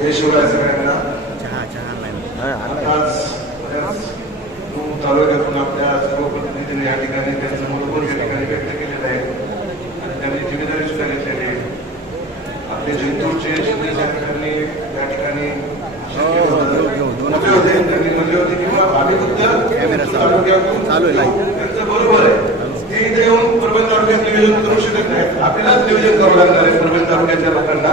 जय शिवराय सगळ्यांना तालुक्यातून आपल्या सर्व प्रतिनिधींनी या ठिकाणी त्यांचं या ठिकाणी व्यक्त केलेलं आहे आणि त्यांनी जिम्मेदारी सुद्धा घेतलेली आहे आपले जिंतूरचे शिंदे या ठिकाणी म्हटले होते त्यांनी म्हणले होते किंवा आम्ही फक्त तालुक्यातून चालू आहे त्यांचं बरोबर आहे ते इथे येऊन परभणी तालुक्यात नियोजन करू शकत नाही आपल्यालाच नियोजन करावं लागणार आहे परभणी तालुक्याच्या लोकांना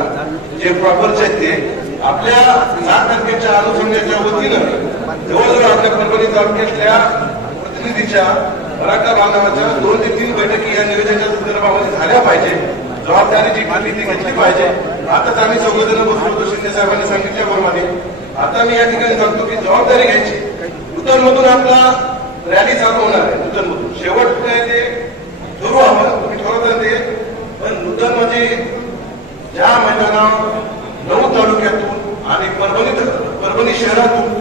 जे प्रॉपरचे आहेत ते आपल्या सात तारखेच्या अनुषंगाच्या वतीनं जवळजवळ आपल्या परभणी तालुक्यातल्या प्रतिनिधीच्या फराका बांधवाच्या दोन ते तीन बैठकी या निवेदनाच्या संदर्भामध्ये झाल्या पाहिजे. जबाबदारी जी ती घेतली पाहिजे. आताच आम्ही चौघजण बसलो शिंदे साहेबांनी सांगितल्याप्रमाणे आता मी या ठिकाणी सांगतो की जबाबदारी घ्यायची. नूतन आपला रॅली चालू होणार आहे नूतन मधून शेवट काय ते ठरवू आपण तुम्ही ठरवता ते पण नूतन म्हणजे ज्या मैदानावर नऊ तालुक्यातून आणि परभणी परभणी शहरातून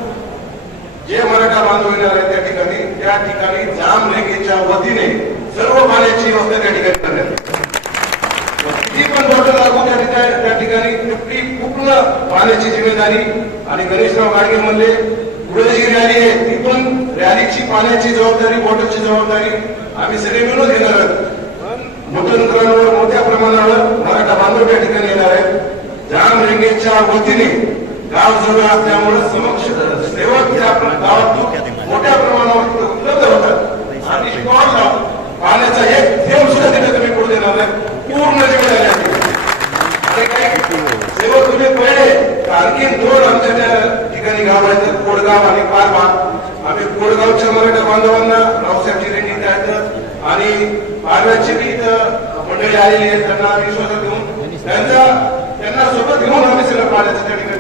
जे मराठा बांधव आहेत त्या ठिकाणी. त्या ठिकाणी जाम रेगेच्या वतीने सर्व पाण्याची व्यवस्था त्या ठिकाणी करण्यात किती पण बॉटल लागू त्या ठिकाणी त्या ठिकाणी ती पूर्ण पाण्याची जिम्मेदारी आणि गणेशराव गाडगे म्हणले पुढे जी रॅली आहे ती पण रॅलीची पाण्याची जबाबदारी बॉटलची जबाबदारी आम्ही सगळे मिळून घेणार आहोत. नूतनीकरणावर मोठ्या प्रमाणावर मराठा बांधव त्या ठिकाणी येणार आहेत. जाम रेंगेच्या वतीने गाव जवळ असल्यामुळे समक्ष सेवक आपण गावातून मोठ्या प्रमाणावर उपलब्ध होतात आणि स्टॉल पाण्याचा एक थेंब सुद्धा तिथे तुम्ही पुढे देणार नाही. पूर्ण जिम्मेदारी आहे सेवक तुम्ही पहिले तर दोन आमच्या त्या ठिकाणी गाव आहेत कोडगाव आणि पारबाग आम्ही कोडगावच्या मराठा बांधवांना रावसाहेबची चिरेंनी त्यात आणि पारव्याची बी इथं मंडळी आलेली आहेत त्यांना आम्ही विश्वासात घेऊन त्यांचा त्यांना सोबत घेऊन आम्ही सगळं पाण्याचं त्या ठिकाणी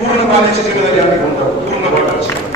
पूर्ण पाण्याची जिम्मेदारी आम्ही घेऊन जाऊ पूर्ण भागाची